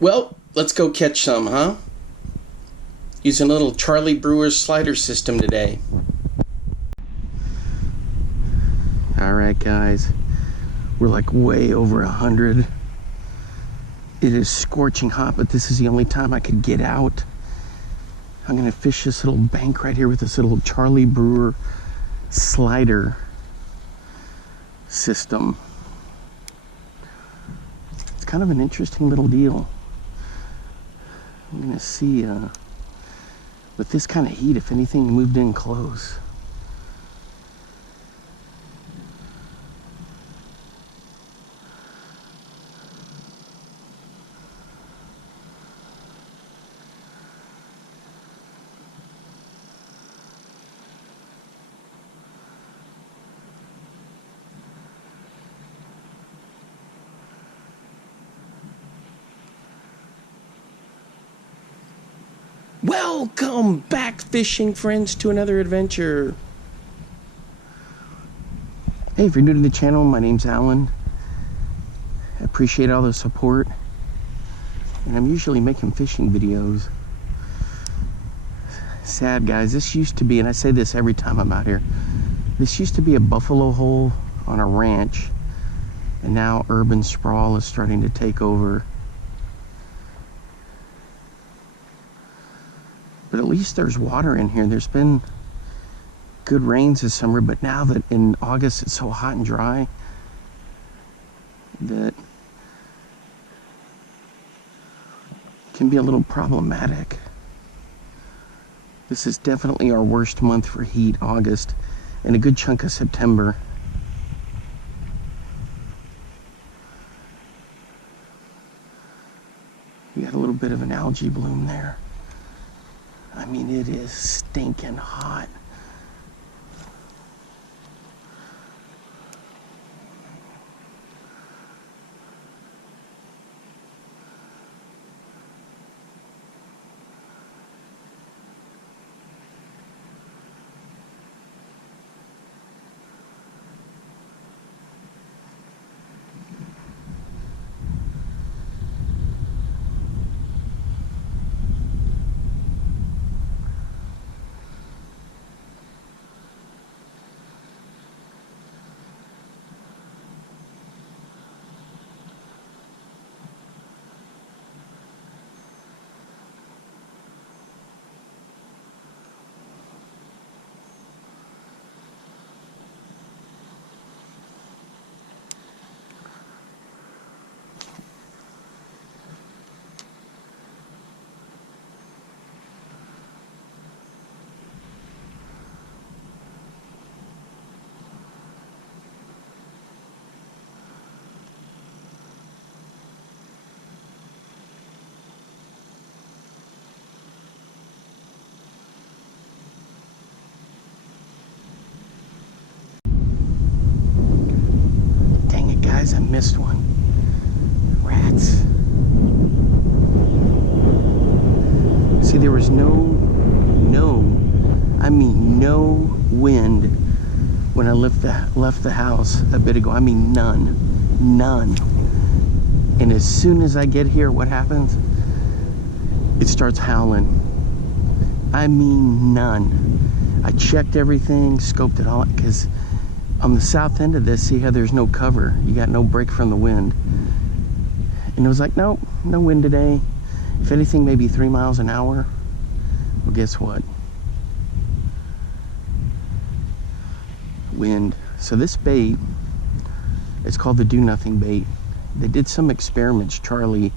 Well, let's go catch some, huh? Using a little Charlie Brewer Slider system today. Alright guys, we're like way over 100. It is scorching hot, but this is the only time I could get out. I'm gonna fish this little bank right here with this little Charlie Brewer Slider system. It's kind of an interesting little deal. I'm gonna see with this kind of heat if anything moved in close. Welcome back, fishing friends, to another adventure. Hey, if you're new to the channel, my name's Alan. I appreciate all the support. And I'm usually making fishing videos. Sad, guys. This used to be, and I say this every time I'm out here, this used to be a buffalo hole on a ranch. And now urban sprawl is starting to take over. But at least there's water in here. There's been good rains this summer, but now that in August it's so hot and dry that it can be a little problematic. This is definitely our worst month for heat, August, and a good chunk of September. We got a little bit of an algae bloom there. I mean, it is stinking hot. I missed one. Rats. See, there was no wind when I left the house a bit ago. I mean, none. And as soon as I get here, what happens? It starts howling. I mean, none. I checked everything, scoped it all, because on the south end of this, see how there's no cover. You got no break from the wind. And it was like, nope, no wind today. If anything, maybe 3 miles an hour. Well, guess what? Wind. So this bait, it's called the do-nothing bait. They did some experiments, Charlie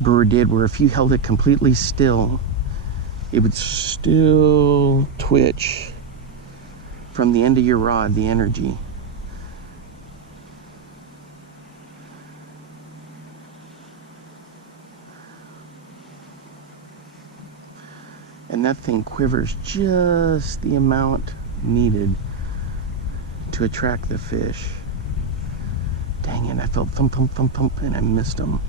Brewer did, where if you held it completely still, it would still twitch from the end of your rod, the energy. And that thing quivers just the amount needed to attract the fish. Dang it, I felt thump, thump, thump, thump, and I missed them.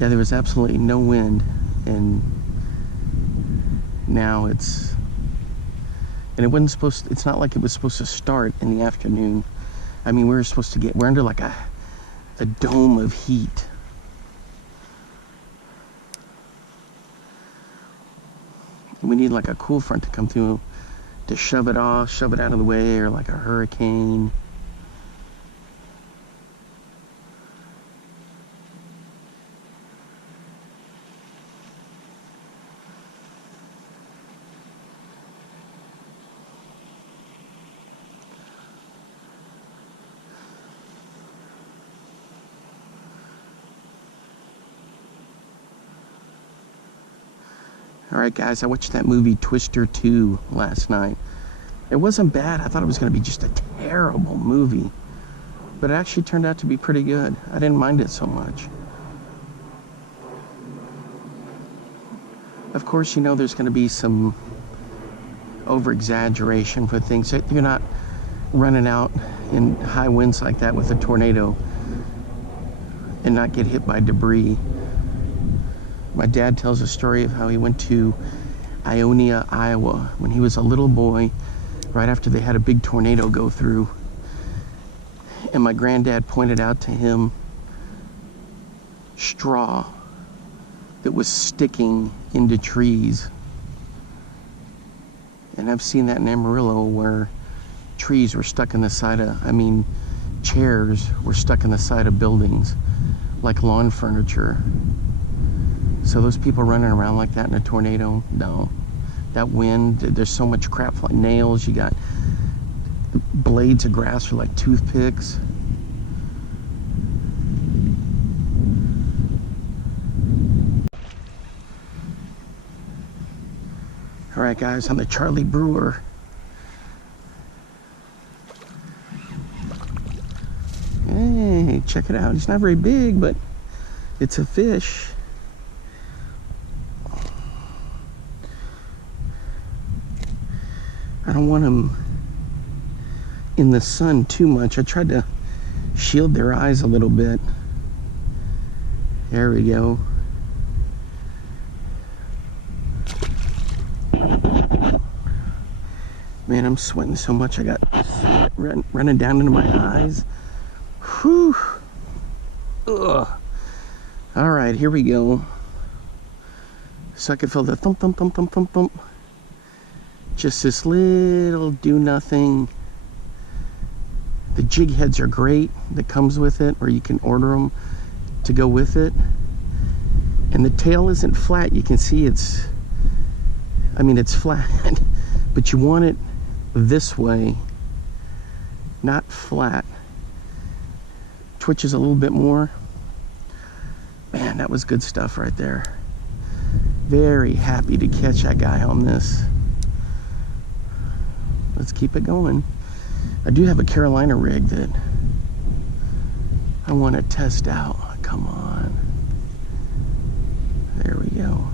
Yeah, there was absolutely no wind, and now it's And it wasn't supposed to, it's not like it was supposed to start in the afternoon. I mean, we're under like a dome of heat. We need like a cool front to come through to shove it off, shove it out of the way, or like a hurricane. Alright guys, I watched that movie Twister 2 last night. It wasn't bad. I thought it was going to be just a terrible movie. But it actually turned out to be pretty good. I didn't mind it so much. Of course, you know there's going to be some over-exaggeration for things. You're not running out in high winds like that with a tornado and not get hit by debris. My dad tells a story of how he went to Ionia, Iowa, when he was a little boy, right after they had a big tornado go through. And my granddad pointed out to him straw that was sticking into trees. And I've seen that in Amarillo where trees were stuck in the side of, chairs were stuck in the side of buildings, like lawn furniture. So those people running around like that in a tornado, no. That wind, there's so much crap, like nails, you got blades of grass are like toothpicks. All right guys, I'm the Charlie Brewer. Hey, check it out. It's not very big, but it's a fish. I don't want them in the sun too much. I tried to shield their eyes a little bit. There we go. Man, I'm sweating so much. I got sweat running down into my eyes. Whew. Ugh. All right, here we go. So I can feel the thump, thump, thump, thump, thump, thump. Just this little do nothing. The jig heads are great that comes with it, or you can order them to go with it. And the tail isn't flat. You can see it's flat, but you want it this way, not flat. Twitches a little bit more. Man, that was good stuff right there. Very happy to catch that guy on this. Let's keep it going. I do have a Carolina rig that I want to test out. Come on. There we go.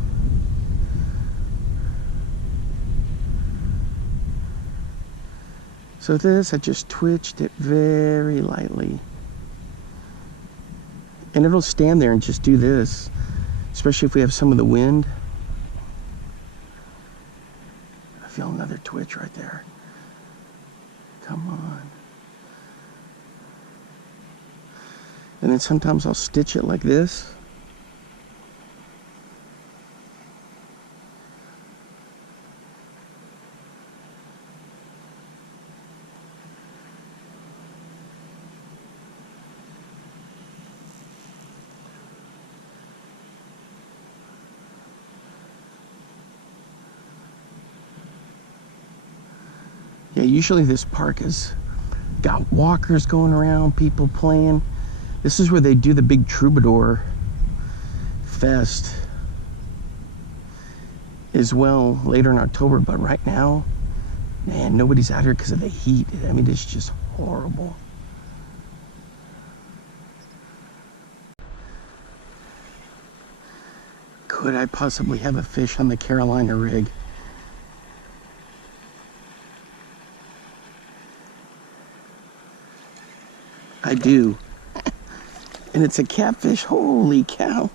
So this, I just twitched it very lightly. And it'll stand there and just do this, especially if we have some of the wind. I feel another twitch right there. Come on. And then sometimes I'll stitch it like this. Yeah, usually this park has got walkers going around, people playing. This is where they do the big Troubadour Fest as well later in October, but right now, man, nobody's out here because of the heat. I mean, it's just horrible. Could I possibly have a fish on the Carolina rig? I do. And it's a catfish. Holy cow.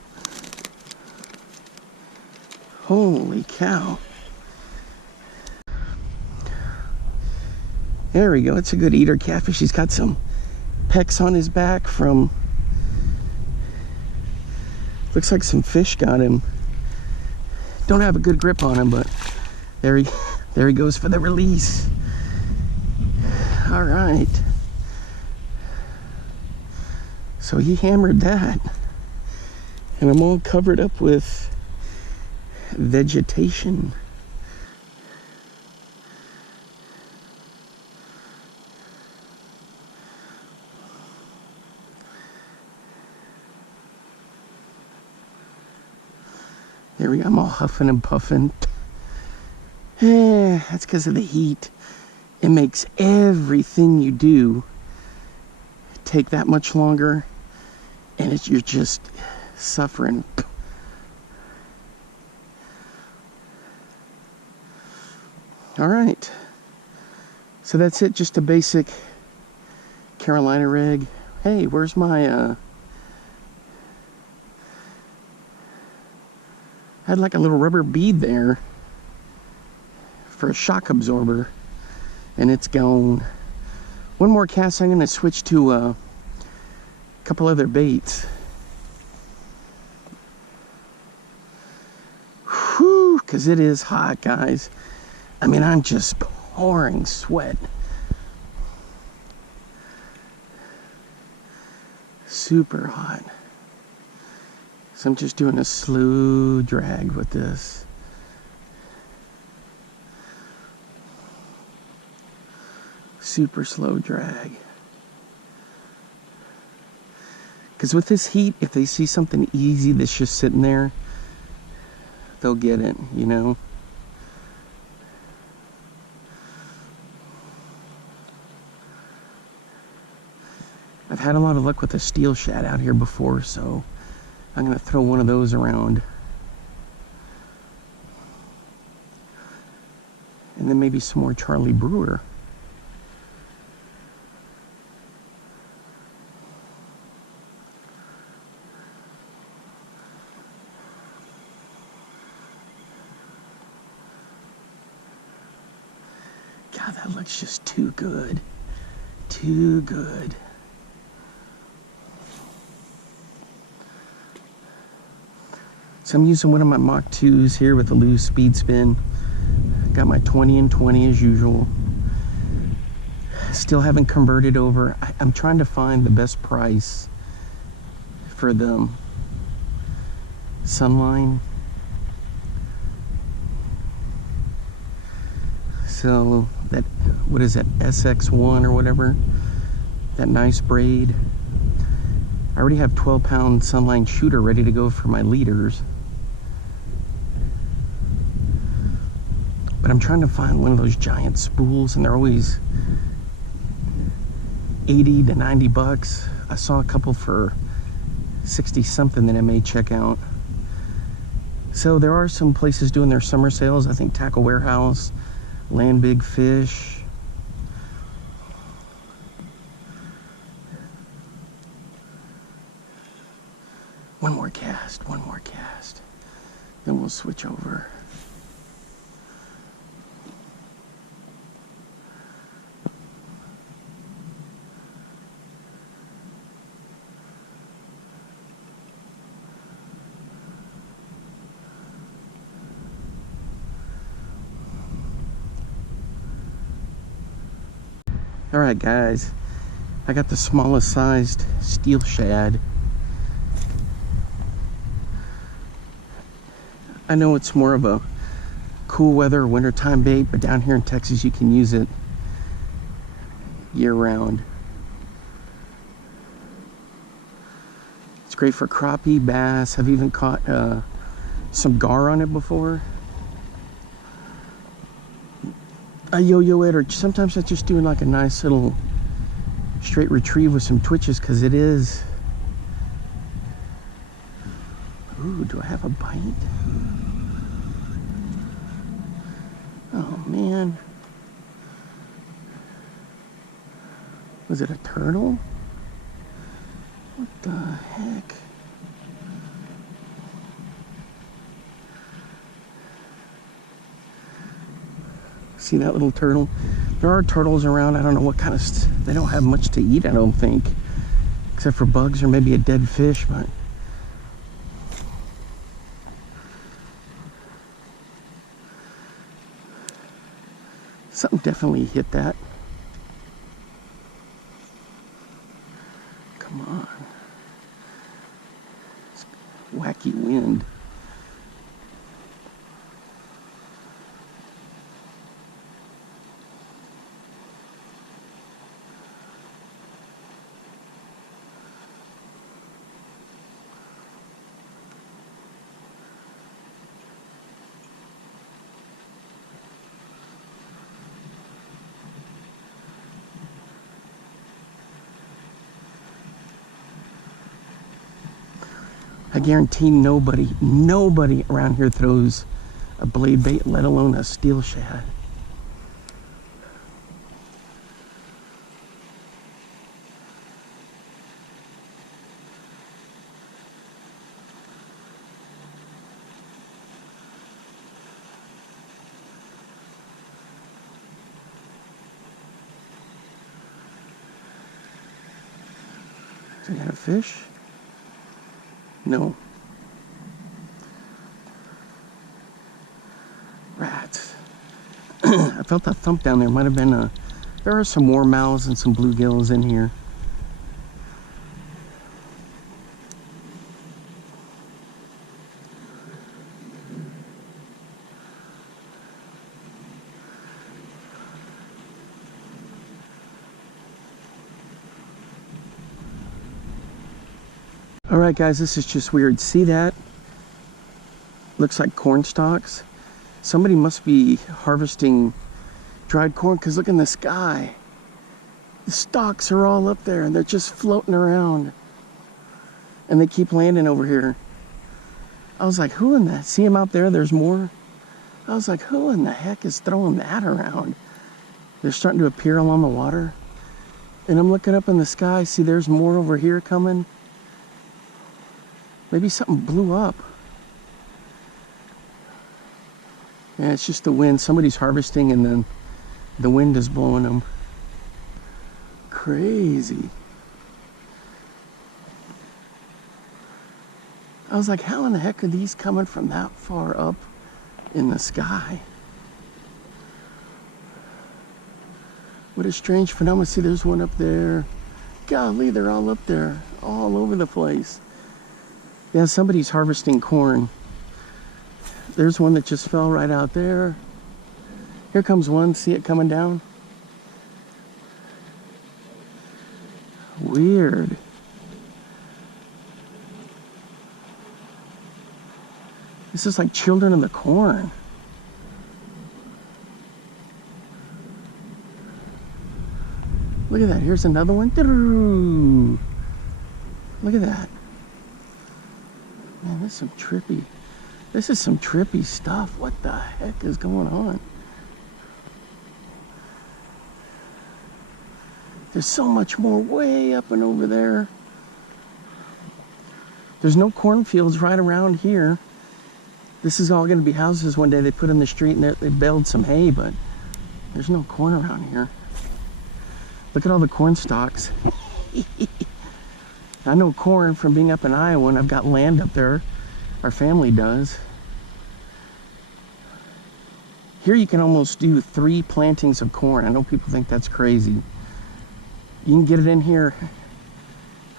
Holy cow. There we go. It's a good eater catfish. He's got some pecks on his back from, looks like some fish got him. Don't have a good grip on him, but there he goes for the release. All right. So he hammered that. And I'm all covered up with vegetation. There we go. I'm all huffing and puffing. That's because of the heat. It makes everything you do take that much longer, and you're just suffering. All right. So that's it. Just a basic Carolina rig. Hey, where's my I had like a little rubber bead there for a shock absorber, and it's gone. One more cast, I'm going to switch to a couple other baits. Whew, because it is hot, guys. I mean, I'm just pouring sweat. Super hot. So I'm just doing a slow drag with this. Super slow drag. Because with this heat, if they see something easy that's just sitting there, they'll get it, you know? I've had a lot of luck with a steel shad out here before, so I'm going to throw one of those around. And then maybe some more Charlie Brewer. God, that looks just too good. Too good. So I'm using one of my Mach 2s here with a loose speed spin. Got my 20 and 20 as usual. Still haven't converted over. I'm trying to find the best price for the Sunline. So that, what is that, SX1 or whatever? That nice braid. I already have 12-pound Sunline shooter ready to go for my leaders. But I'm trying to find one of those giant spools, and they're always 80 to 90 bucks. I saw a couple for 60 something that I may check out. So there are some places doing their summer sales. I think Tackle Warehouse, Land Big Fish. One more cast, then we'll switch over. All right, guys, I got the smallest sized steel shad. I know it's more of a cool weather, wintertime bait, but down here in Texas, you can use it year round. It's great for crappie, bass. I've even caught some gar on it before. A yo-yo it, or sometimes I'm just doing like a nice little straight retrieve with some twitches, because it is. Ooh, do I have a bite? Oh man. Was it a turtle? What the heck? See that little turtle? There are turtles around. I don't know what kind of... They don't have much to eat, I don't think. Except for bugs or maybe a dead fish, but... Something definitely hit that. Come on. It's wacky wind. I guarantee nobody around here throws a blade bait, let alone a steel shad. Is that a fish? No. Rats. I felt that thump down there. Might have been there are some warmouths and some bluegills in here. Alright guys, this is just weird. See that? Looks like corn stalks. Somebody must be harvesting dried corn, because look in the sky. The stalks are all up there and they're just floating around. And they keep landing over here. I was like, who in the... See them out there? There's more. I was like, who in the heck is throwing that around? They're starting to appear along the water. And I'm looking up in the sky. See, there's more over here coming. Maybe something blew up. Yeah, it's just the wind. Somebody's harvesting and then the wind is blowing them. Crazy. I was like, how in the heck are these coming from that far up in the sky? What a strange phenomenon. See, there's one up there. Golly, they're all up there, all over the place. Yeah, somebody's harvesting corn. There's one that just fell right out there. Here comes one. See it coming down? Weird. This is like children of the corn. Look at that. Here's another one. Look at that. Man, this is some trippy stuff. What the heck is going on? There's so much more way up and over there. There's no cornfields right around here. This is all going to be houses one day they put in the street, and they baled some hay, but there's no corn around here. Look at all the corn stalks. I know corn from being up in Iowa, and I've got land up there. Our family does. Here you can almost do 3 plantings of corn. I know people think that's crazy. You can get it in here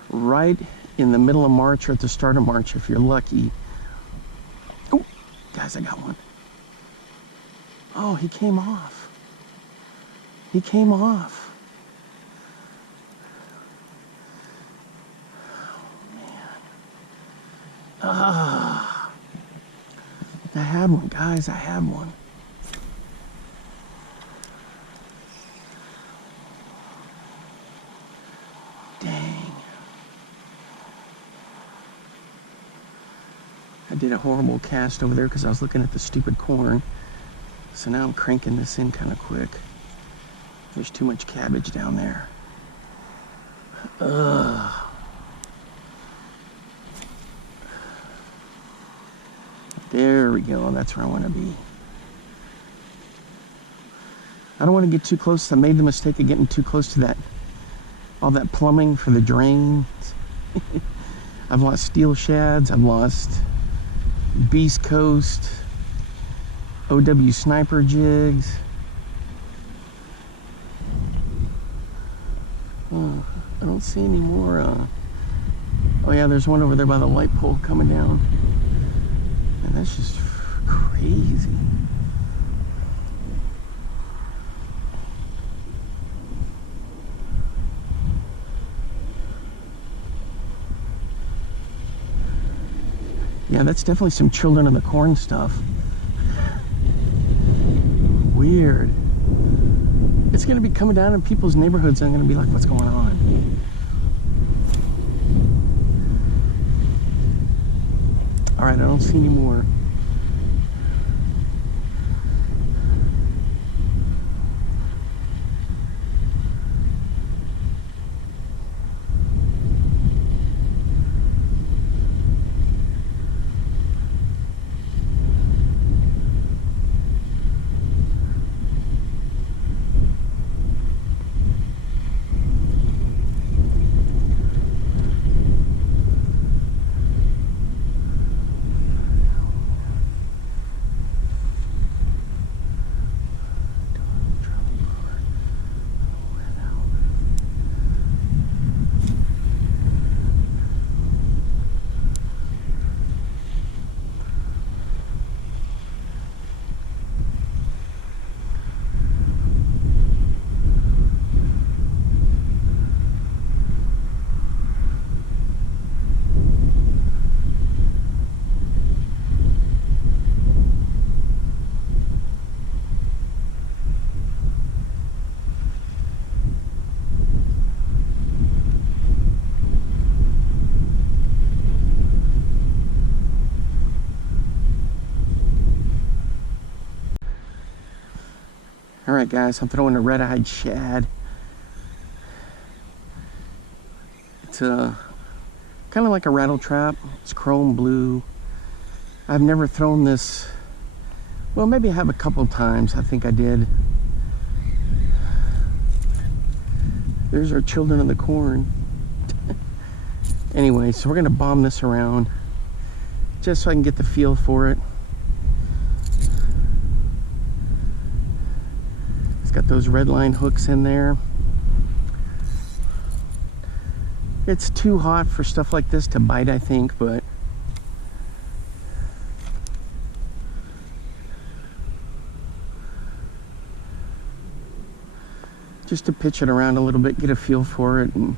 right in the middle of March or at the start of March if you're lucky. Oh, guys, I got one. Oh, he came off. He came off. Ah, I had one, guys. I had one. Dang. I did a horrible cast over there because I was looking at the stupid corn. So now I'm cranking this in kind of quick. There's too much cabbage down there. Ugh. There we go. That's where I want to be. I don't want to get too close. I made the mistake of getting too close to that, all that plumbing for the drains. I've lost steel shads. I've lost Beast Coast, OW sniper jigs. Oh, I don't see any more. Oh yeah, there's one over there by the light pole coming down. And that's just crazy. Yeah, that's definitely some Children of the Corn stuff. Weird. It's going to be coming down in people's neighborhoods and I'm going to be like, what's going on? All right, I don't see any more. All right, guys, I'm throwing a red-eyed shad. It's kind of like a rattle trap. It's chrome blue. I've never thrown this. Well, maybe I have a couple times. I think I did. There's our Children of the Corn. Anyway, so we're gonna bomb this around just so I can get the feel for it. It's got those red line hooks in there. It's too hot for stuff like this to bite, I think, but just to pitch it around a little bit, get a feel for it, and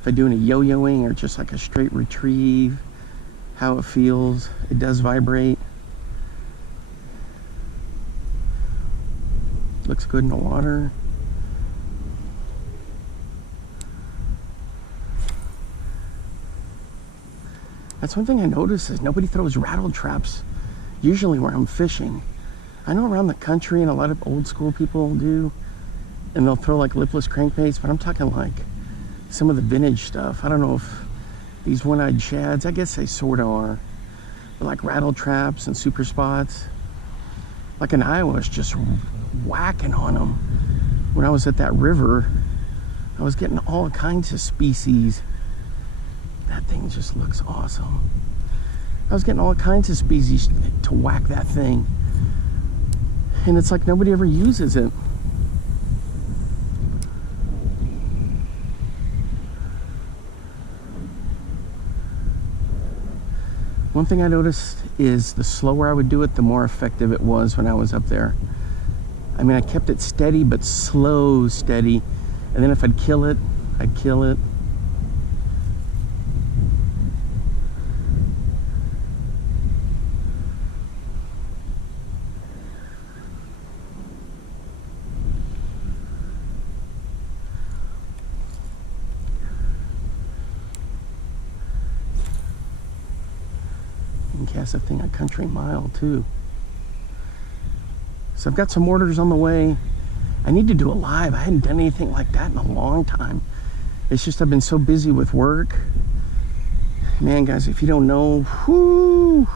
if I'm doing a yo-yoing or just like a straight retrieve, how it feels. It does vibrate. Looks good in the water. That's one thing I notice is nobody throws rattle traps usually where I'm fishing. I know around the country and a lot of old school people do, and they'll throw like lipless crankbaits, but I'm talking like some of the vintage stuff. I don't know if these one-eyed shads, I guess they sort of are. They're like rattle traps and super spots. Like in Iowa, it's just whacking on them. When I was at that river, I was getting all kinds of species. That thing just looks awesome. I was getting all kinds of species to whack that thing. And it's like nobody ever uses it. One thing I noticed is the slower I would do it, the more effective it was when I was up there. I mean, I kept it steady, but slow, steady. And then if I'd kill it, I'd kill it. Cast that thing a country mile too. So I've got some orders on the way. I need to do a live. I hadn't done anything like that in a long time. It's just I've been so busy with work. Man, guys, if you don't know, whoo,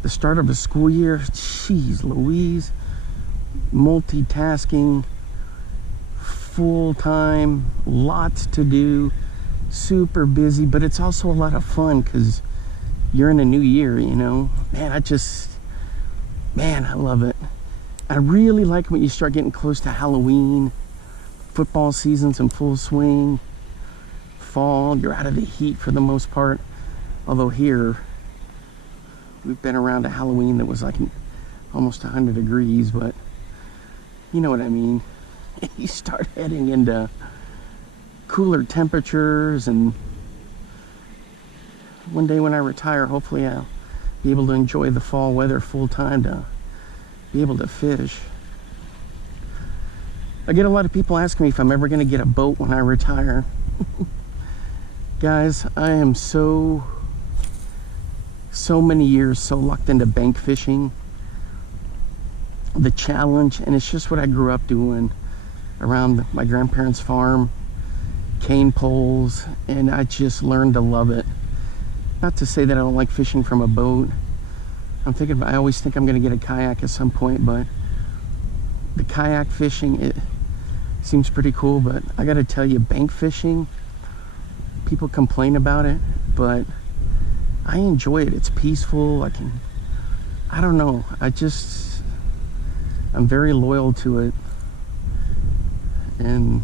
the start of the school year, jeez Louise, multitasking, full-time, lots to do, super busy, but it's also a lot of fun because you're in a new year, you know. Man, I love it. I really like when you start getting close to Halloween, football season's in full swing, fall, you're out of the heat for the most part. Although here, we've been around a Halloween that was like almost 100 degrees, but you know what I mean. You start heading into cooler temperatures, and one day when I retire, hopefully I'll be able to enjoy the fall weather full time to be able to fish. I get a lot of people asking me if I'm ever going to get a boat when I retire. Guys, I am so many years so locked into bank fishing, the challenge, and it's just what I grew up doing around my grandparents' farm, cane poles, and I just learned to love it. Not to say that I don't like fishing from a boat. I always think I'm going to get a kayak at some point, but the kayak fishing, it seems pretty cool. But I got to tell you, bank fishing, people complain about it, but I enjoy it. It's peaceful. I don't know. I'm very loyal to it. And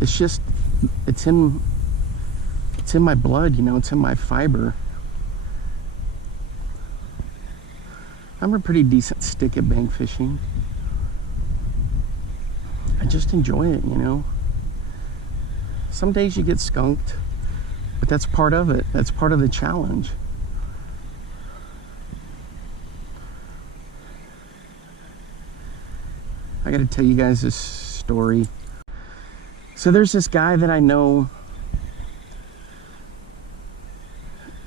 it's in my blood, you know, it's in my fiber. I'm a pretty decent stick at bank fishing. I just enjoy it, you know. Some days you get skunked, but that's part of it. That's part of the challenge. I gotta tell you guys this story. So there's this guy that I know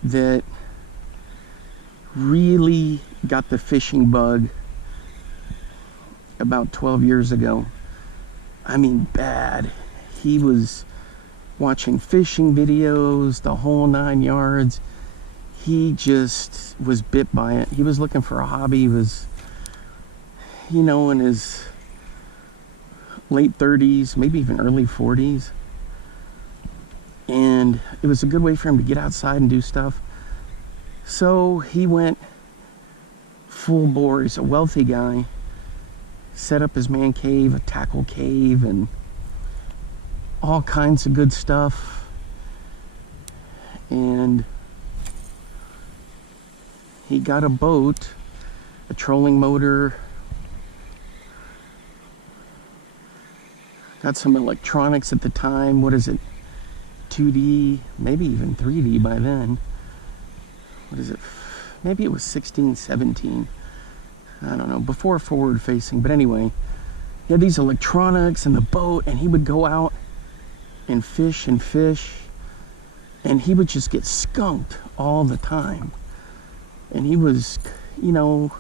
that really got the fishing bug about 12 years ago. I mean, bad. He was watching fishing videos, the whole 9 yards. He just was bit by it. He was looking for a hobby. He was, you know, in his late 30s, maybe even early 40s. And it was a good way for him to get outside and do stuff. So he went full bore. He's a wealthy guy. Set up his man cave, a tackle cave, and all kinds of good stuff. And he got a boat, a trolling motor, got some electronics at the time. What is it? 2D, maybe even 3D by then. What is it? Maybe it was 16, 17. I don't know, before forward facing. But anyway, he had these electronics and the boat, and he would go out and fish, and he would just get skunked all the time. And he was, you know,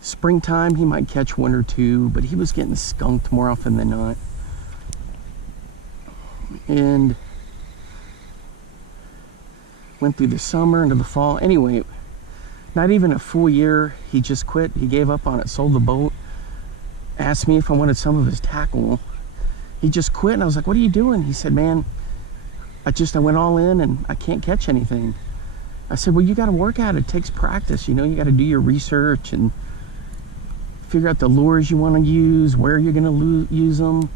springtime he might catch one or two, but he was getting skunked more often than not. And went through the summer into the fall. Anyway, not even a full year, he just quit. He gave up on it, sold the boat, asked me if I wanted some of his tackle. He just quit, and I was like, what are you doing? He said, man, I went all in and I can't catch anything. I said, well, you got to work at it. It takes practice. You know, you got to do your research and figure out the lures you want to use, where you're going to use them,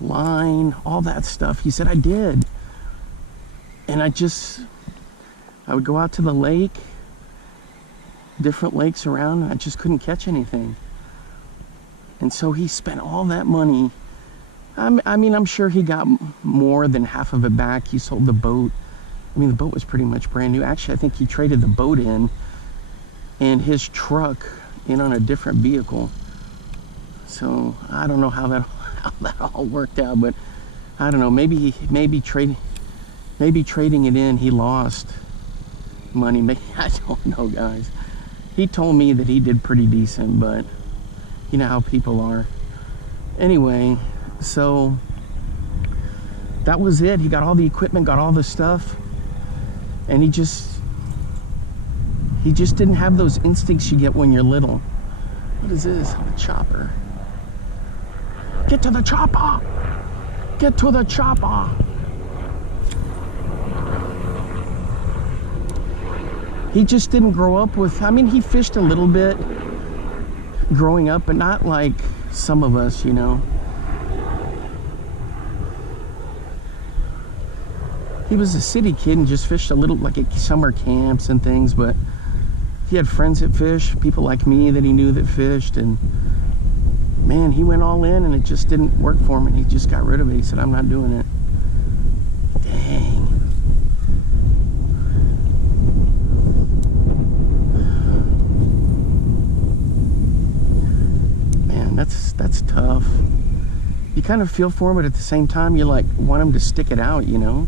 line, all that stuff. He said, I did. And I would go out to the lake, different lakes around, and I just couldn't catch anything. And so he spent all that money. I mean, I'm sure he got more than half of it back. He sold the boat. I mean, the boat was pretty much brand new. Actually, I think he traded the boat in and his truck in on a different vehicle. So I don't know how that all worked out, but I don't know. Maybe trading it in, he lost money. Maybe, I don't know, guys. He told me that he did pretty decent, but you know how people are. Anyway, so that was it. He got all the equipment, got all the stuff, and he just didn't have those instincts you get when you're little. What is this? A chopper. Get to the chopper! Get to the chopper! He just didn't grow up with, I mean, he fished a little bit growing up, but not like some of us, you know. He was a city kid and just fished a little, like at summer camps and things, but he had friends that fish, people like me that he knew that fished, and man, he went all in and it just didn't work for him, and he just got rid of it. He said, I'm not doing it. Dang. Man, that's tough. You kind of feel for him, but at the same time, you like want him to stick it out, you know?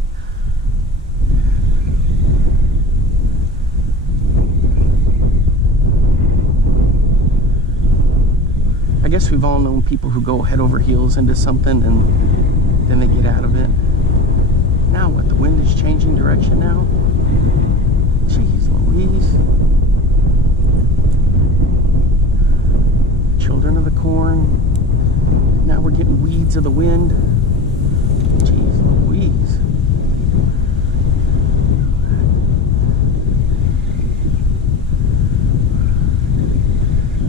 I guess we've all known people who go head over heels into something and then they get out of it. Now what? The wind is changing direction now? Jeez Louise. Children of the corn. Now we're getting weeds of the wind. Jeez Louise.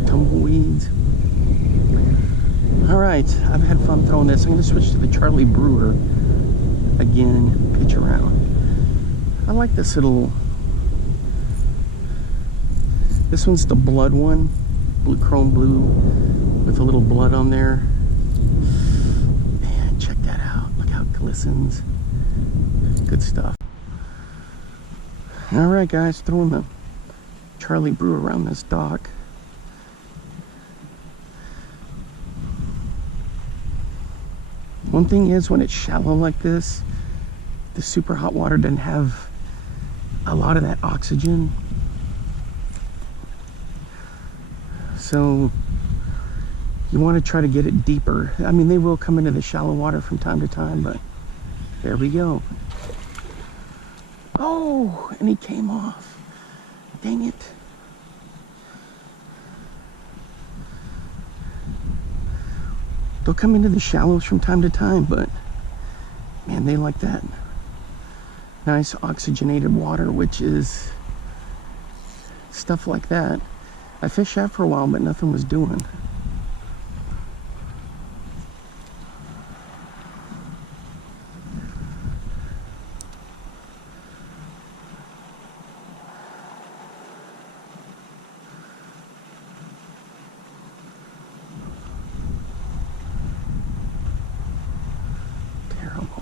Tumbleweeds. All right, I've had fun throwing this. I'm going to switch to the Charlie Brewer again, pitch around. I like this little, this one's the blood one, blue, chrome blue with a little blood on there. Man, check that out. Look how it glistens. Good stuff. All right, guys, throwing the Charlie Brewer around this dock. One thing is, when it's shallow like this, the super hot water doesn't have a lot of that oxygen. So you want to try to get it deeper. I mean, they will come into the shallow water from time to time, but there we go. Oh, and he came off. Dang it. They'll come into the shallows from time to time, but man, they like that nice oxygenated water, which is stuff like that. I fished that for a while, but nothing was doing.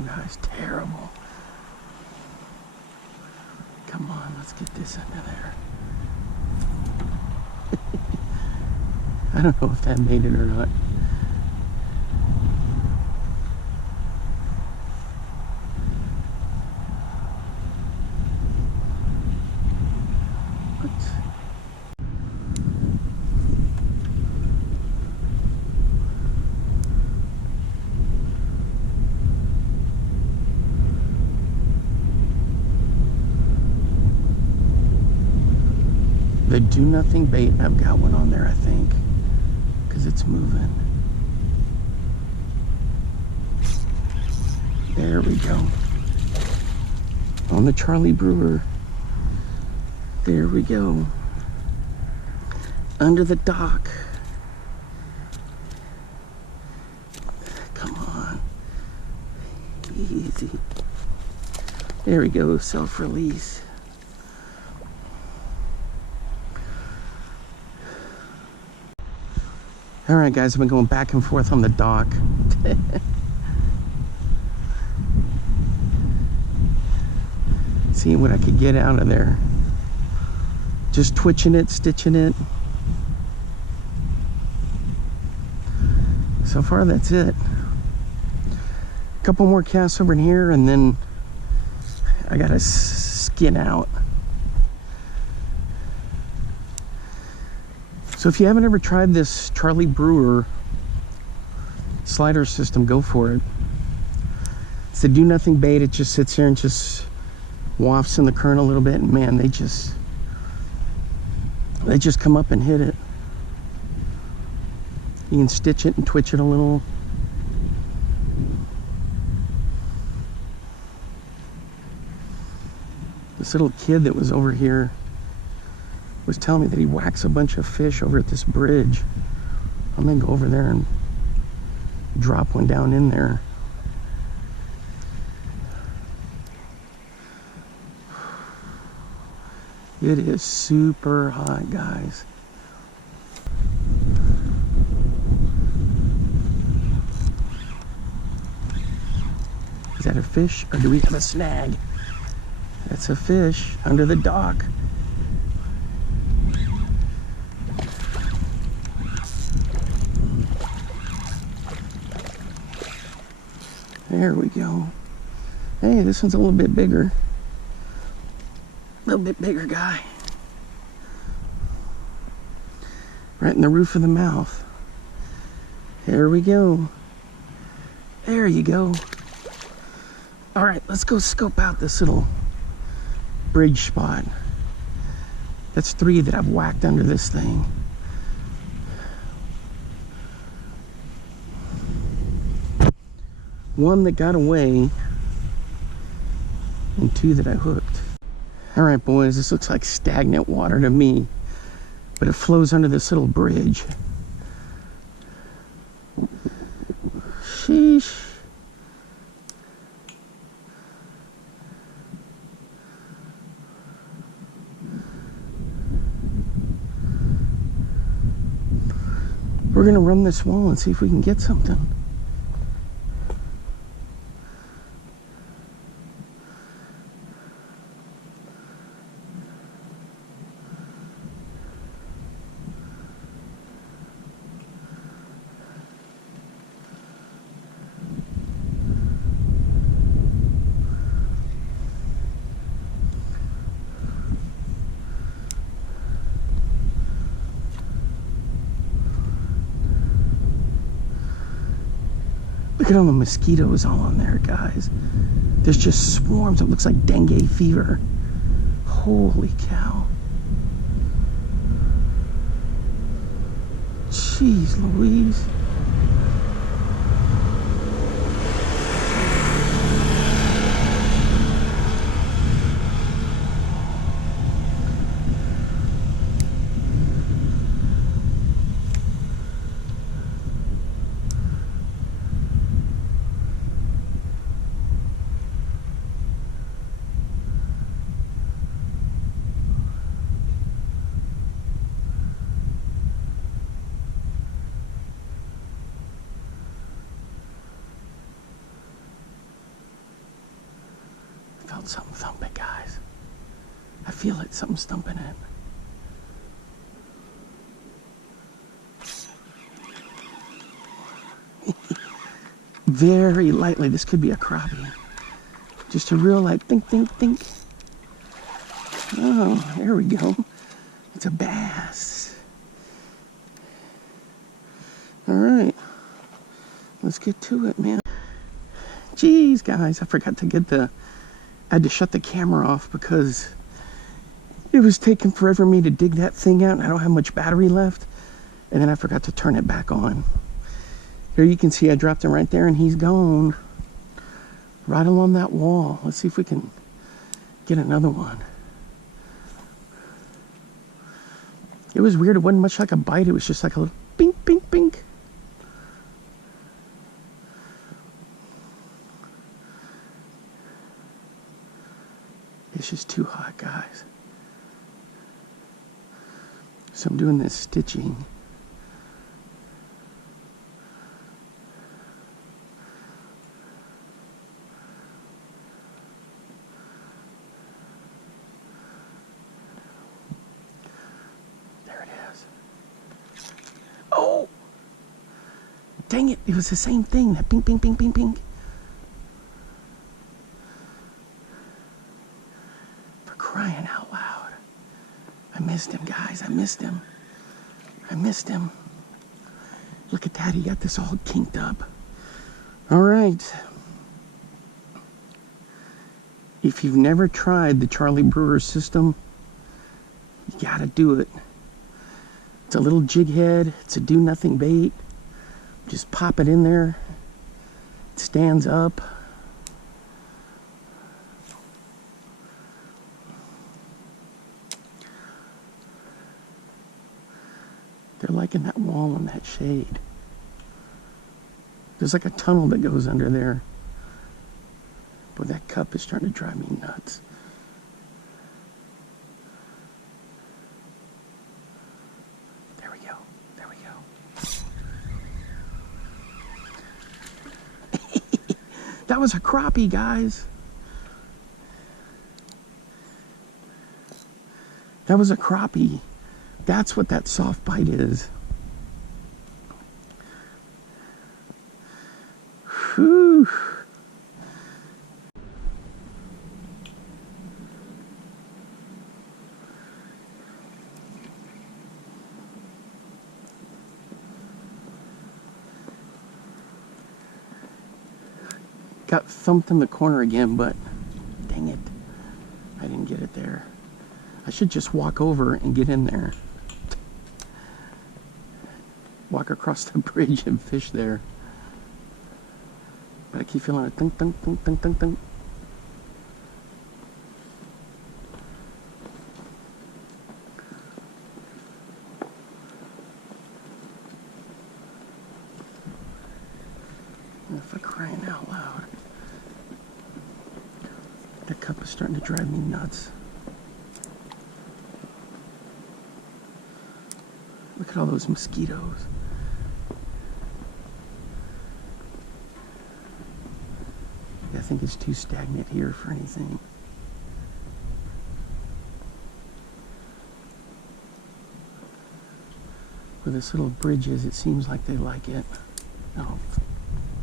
Guys, terrible. Come on, let's get this under there. I don't know if that made it or not. The do nothing bait, I've got one on there, I think, because it's moving. There we go. On the Charlie Brewer. There we go. Under the dock. Come on. Easy. There we go, self-release. All right, guys, I've been going back and forth on the dock. Seeing what I could get out of there. Just twitching it, stitching it. So far, that's it. A couple more casts over in here, and then I gotta skin out. So if you haven't ever tried this Charlie Brewer slider system, go for it. It's a do nothing bait. It just sits there and just wafts in the current a little bit, and man, they just come up and hit it. You can stitch it and twitch it a little. This little kid that was over here was telling me that he whacks a bunch of fish over at this bridge. I'm gonna go over there and drop one down in there. It is super hot, guys. Is that a fish or do we have a snag? That's a fish under the dock. There we go. Hey, this one's a little bit bigger. A little bit bigger guy. Right in the roof of the mouth. There we go. There you go. All right, let's go scope out this little bridge spot. That's 3 that I've whacked under this thing. One that got away and 2 that I hooked. All right, boys, this looks like stagnant water to me, but it flows under this little bridge. Sheesh. We're gonna run this wall and see if we can get something. Look at all the mosquitoes all on there, guys. There's just swarms. It looks like dengue fever. Holy cow. Jeez Louise. Felt something thumping, guys. I feel it, something's thumping it. Very lightly, this could be a crappie. Just a real like think, think, think. Oh, there we go. It's a bass. All right, let's get to it, man. Jeez, guys, I forgot to get I had to shut the camera off because it was taking forever for me to dig that thing out and I don't have much battery left. And then I forgot to turn it back on. Here you can see I dropped him right there and he's gone. Right along that wall. Let's see if we can get another one. It was weird. It wasn't much like a bite. It was just like a little bink, bink, bink. It's just too hot, guys. So I'm doing this stitching. There it is. Oh! Dang it, it was the same thing. That pink, pink, pink, pink, pink. Crying out loud. I missed him, guys. I missed him. I missed him. Look at that. He got this all kinked up. All right. If you've never tried the Charlie Brewer system, you gotta do it. It's a little jig head. It's a do-nothing bait. Just pop it in there. It stands up. They're liking that wall and that shade. There's like a tunnel that goes under there. But that cup is starting to drive me nuts. There we go. There we go. That was a crappie, guys. That was a crappie. That's what that soft bite is. Whew. Got thumped in the corner again, but dang it, I didn't get it there. I should just walk over and get in there. Walk across the bridge and fish there. But I keep feeling it. Thunk, thunk, thunk, thunk, thunk, thunk. For crying out loud. That cup is starting to drive me nuts. Look at all those mosquitoes. I think it's too stagnant here for anything. Where this little bridge is, it seems like they like it. Oh,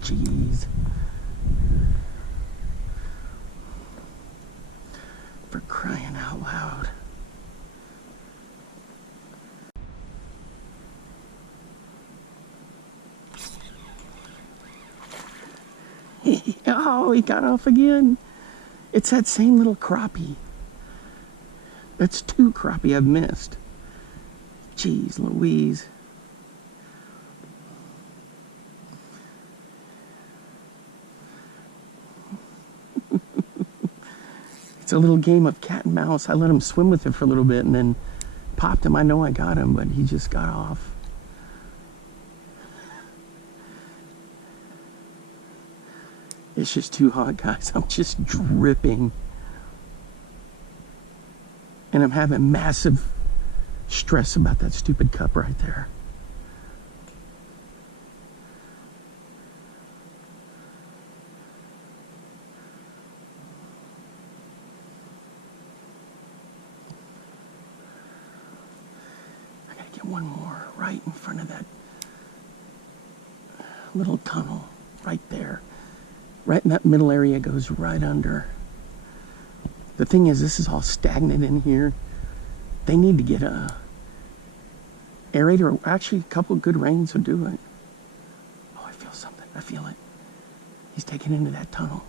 jeez. For crying out loud. Oh, he got off again. It's that same little crappie. That's 2 crappie I've missed. Jeez Louise. It's a little game of cat and mouse. I let him swim with it for a little bit and then popped him. I know I got him, but he just got off. It's just too hot, guys. I'm just dripping. And I'm having massive stress about that stupid cup right there. I gotta get one more right in front of that little tunnel right there. Right in that middle area, goes right under. The thing is, this is all stagnant in here. They need to get a aerator, or actually a couple of good rains will do it. Oh, I feel something. I feel it. He's taking into that tunnel.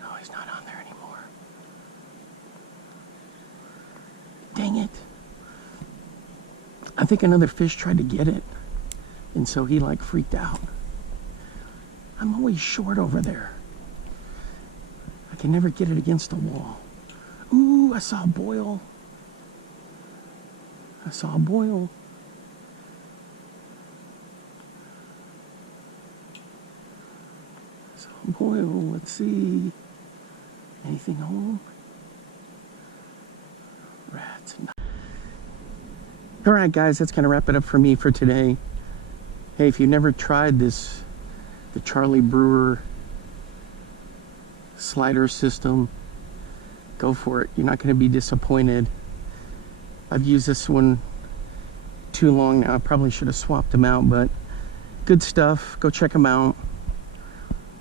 No, he's not on there anymore. Dang it. I think another fish tried to get it, and so he like freaked out. I'm always short over there. I can never get it against the wall. Ooh, I saw a boil. I saw a boil. I saw a boil. Let's see. Anything home? Rats. All right, guys, that's going to wrap it up for me for today. Hey, if you've never tried this, the Charlie Brewer slider system, go for it. You're not going to be disappointed. I've used this one too long now. I probably should have swapped them out, but good stuff. Go check them out.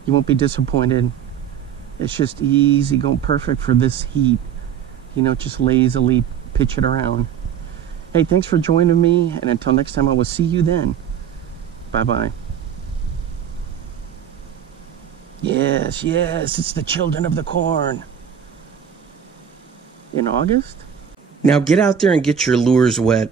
You won't be disappointed. It's just easy, going perfect for this heat. You know, just lazily pitch it around. Hey, thanks for joining me, and until next time, I will see you then. Bye-bye. Yes, yes, it's the children of the corn. in August. Now get out there and get your lures wet.